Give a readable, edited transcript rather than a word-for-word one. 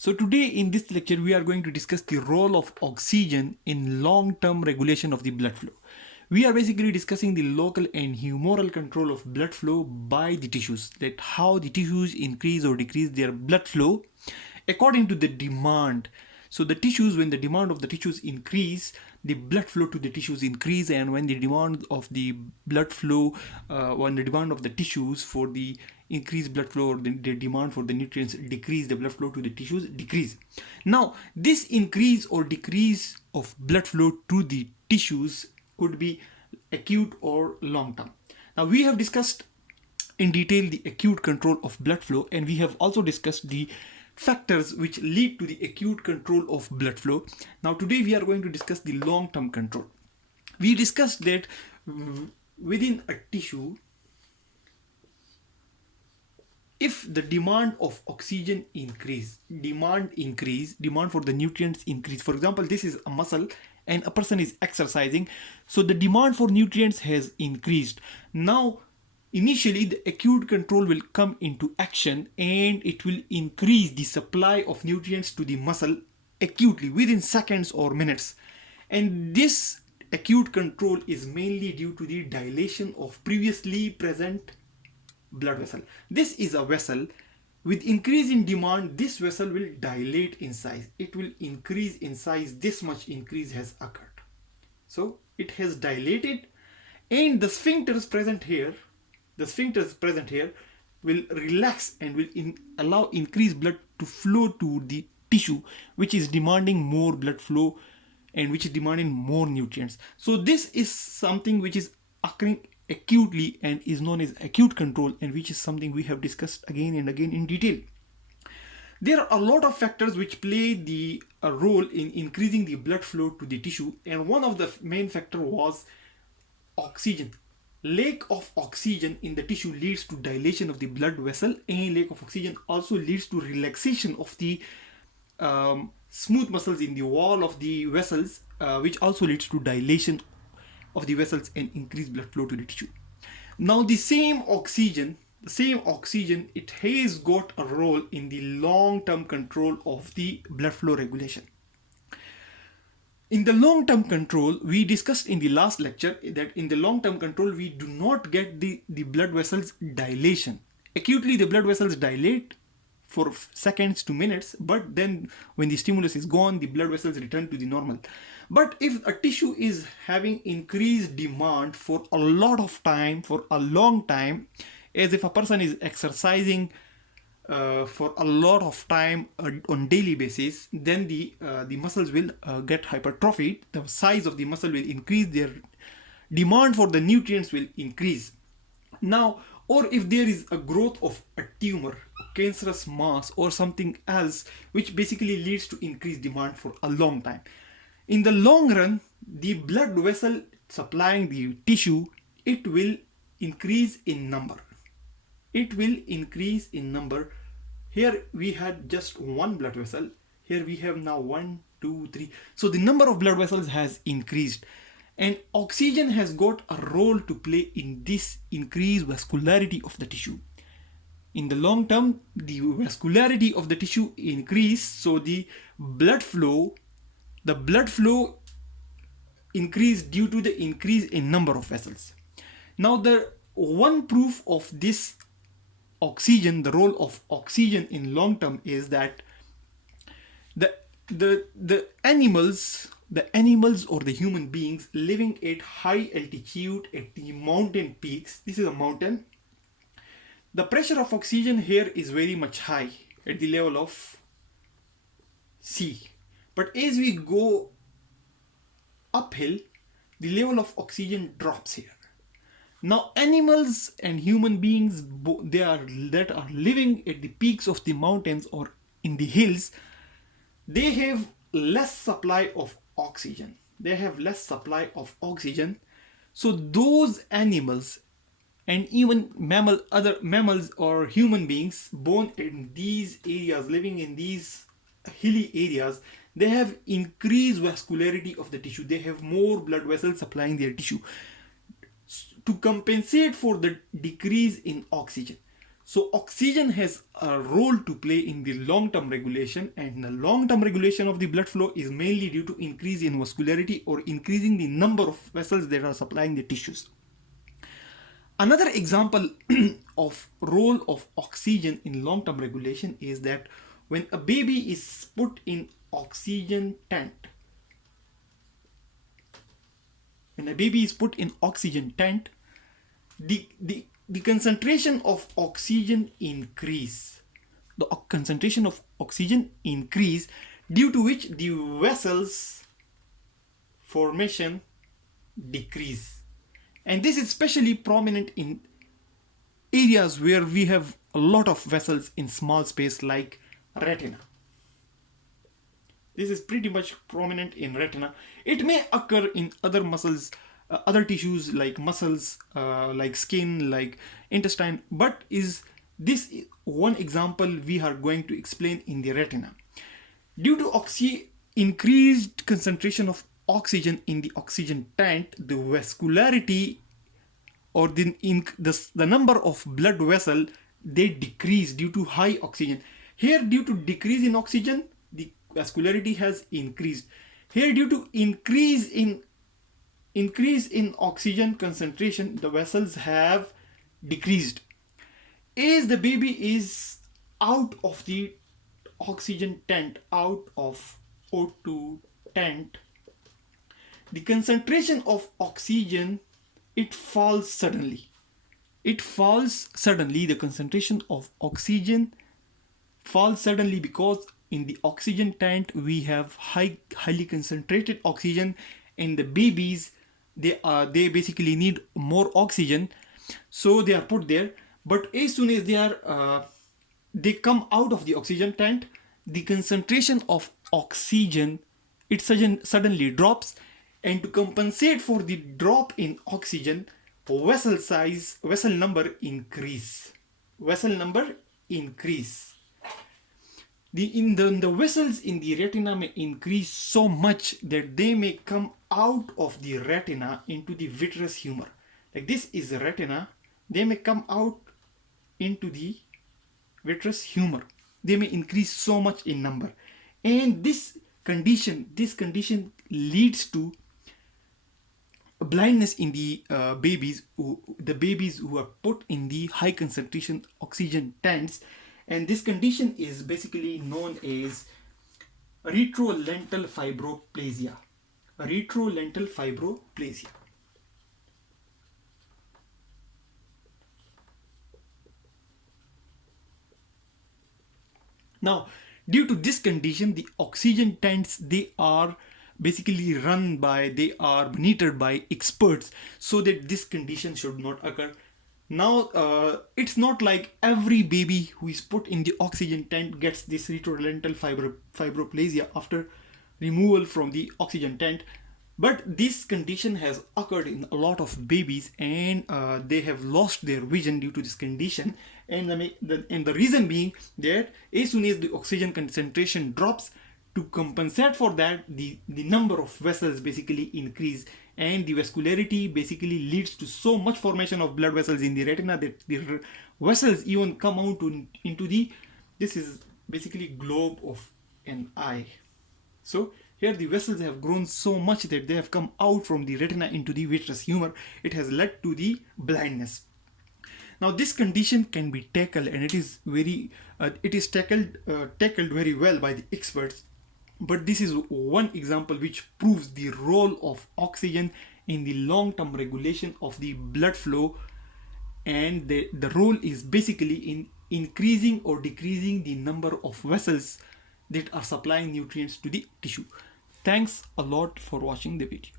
So today in this lecture we are going to discuss the role of oxygen in long-term regulation of the blood flow. We are basically discussing the local and humoral control of blood flow by the tissues, that how the tissues increase or decrease their blood flow according to the demand. So the tissues, when the demand of the tissues increase, the blood flow to the tissues increase, and when the demand of the blood flow, when the demand of the tissues for the increased blood flow, or the demand for the nutrients decrease, the blood flow to the tissues decrease. Now this increase or decrease of blood flow to the tissues could be acute or long term. Now we have discussed in detail the acute control of blood flow, and we have also discussed the factors which lead to the acute control of blood flow. Now today we are going to discuss the long term control. We discussed that within a tissue, if the demand of oxygen demand for the nutrients increase. For example, this is a muscle and a person is exercising, so the demand for nutrients has increased. Now initially the acute control will come into action, and it will increase the supply of nutrients to the muscle acutely within seconds or minutes. And this acute control is mainly due to the dilation of previously present blood vessel. This is a vessel. With increase in demand, this vessel will dilate in size. It will increase in size. This much increase has occurred. So it has dilated, and the sphincters present here will relax and will allow increased blood to flow to the tissue, which is demanding more blood flow and which is demanding more nutrients. So this is something which is occurring acutely and is known as acute control, and which is something we have discussed again and again in detail. There are a lot of factors which play a role in increasing the blood flow to the tissue, and one of the main factor was oxygen. Lack of oxygen in the tissue leads to dilation of the blood vessel, and lack of oxygen also leads to relaxation of the smooth muscles in the wall of the vessels, which also leads to dilation of the vessels and increased blood flow to the tissue. Now the same oxygen, it has got a role in the long-term control of the blood flow regulation. In the long-term control, we discussed in the last lecture that in the long-term control we do not get the blood vessels dilation. Acutely the blood vessels dilate for seconds to minutes, but then when the stimulus is gone, the blood vessels return to the normal. But if a tissue is having increased demand for a lot of time, for a long time, as if a person is exercising for a lot of time on daily basis, then the muscles will get hypertrophied. The size of the muscle will increase, their demand for the nutrients will increase. Now, or if there is a growth of a tumor, cancerous mass, or something else which basically leads to increased demand for a long time, in the long run the blood vessel supplying the tissue, it will increase in number. Here we had just one blood vessel, here we have now 1, 2, 3. So the number of blood vessels has increased, and oxygen has got a role to play in this increased vascularity of the tissue. In the long term, the vascularity of the tissue increase, so the blood flow increased due to the increase in number of vessels. Now the one proof of this oxygen, the role of oxygen in long term, is that the animals or the human beings living at high altitude at the mountain peaks, this is a mountain, the pressure of oxygen here is very much high at the level of sea. But as we go uphill, the level of oxygen drops here. Now animals and human beings that are living at the peaks of the mountains or in the hills, they have less supply of oxygen. So those animals and even other mammals or human beings born in these areas, living in these hilly areas, they have increased vascularity of the tissue. They have more blood vessels supplying their tissue to compensate for the decrease in oxygen. So oxygen has a role to play in the long-term regulation, and the long-term regulation of the blood flow is mainly due to increase in vascularity or increasing the number of vessels that are supplying the tissues. Another example of role of oxygen in long-term regulation is that when a baby is put in oxygen tent, when a baby is put in oxygen tent, the concentration of oxygen increase. The concentration of oxygen increase, due to which the vessels formation decrease. And this is especially prominent in areas where we have a lot of vessels in small space, like retina. This is pretty much prominent in retina. It may occur in other muscles, other tissues like muscles, like skin, like intestine, but is this one example we are going to explain in the retina. Due to increased concentration of oxygen in the oxygen tank, the vascularity or the number of blood vessel, they decrease due to high oxygen. Here, due to decrease in oxygen, the vascularity has increased. Here, due to increase in oxygen concentration, the vessels have decreased. As the baby is out of the oxygen tent, out of O2 tent, the concentration of oxygen, it falls suddenly. The concentration of oxygen falls suddenly because in the oxygen tank we have highly concentrated oxygen, and the babies, they basically need more oxygen, so they are put there. But as soon as they come out of the oxygen tank, the concentration of oxygen, it suddenly drops, and to compensate for the drop in oxygen, vessel number increase. The vessels in the retina may increase so much that they may come out of the retina into the vitreous humor. Like this is the retina, they may come out into the vitreous humor. They may increase so much in number, and this condition leads to blindness in the babies who are put in the high concentration oxygen tanks. And this condition is basically known as retrolental fibroplasia. Now, due to this condition, the oxygen tanks, they are monitored by experts so that this condition should not occur. Now, it's not like every baby who is put in the oxygen tank gets this retrolental fibroplasia after removal from the oxygen tank. But this condition has occurred in a lot of babies, and they have lost their vision due to this condition. And the reason being that as soon as the oxygen concentration drops, to compensate for that, the number of vessels basically increase, and the vascularity basically leads to so much formation of blood vessels in the retina that the vessels even come out into this is basically globe of an eye. So here the vessels have grown so much that they have come out from the retina into the vitreous humor. It has led to the blindness. Now this condition can be tackled, and it is tackled very well by the experts. But this is one example which proves the role of oxygen in the long-term regulation of the blood flow, and the role is basically in increasing or decreasing the number of vessels that are supplying nutrients to the tissue. Thanks a lot for watching the video.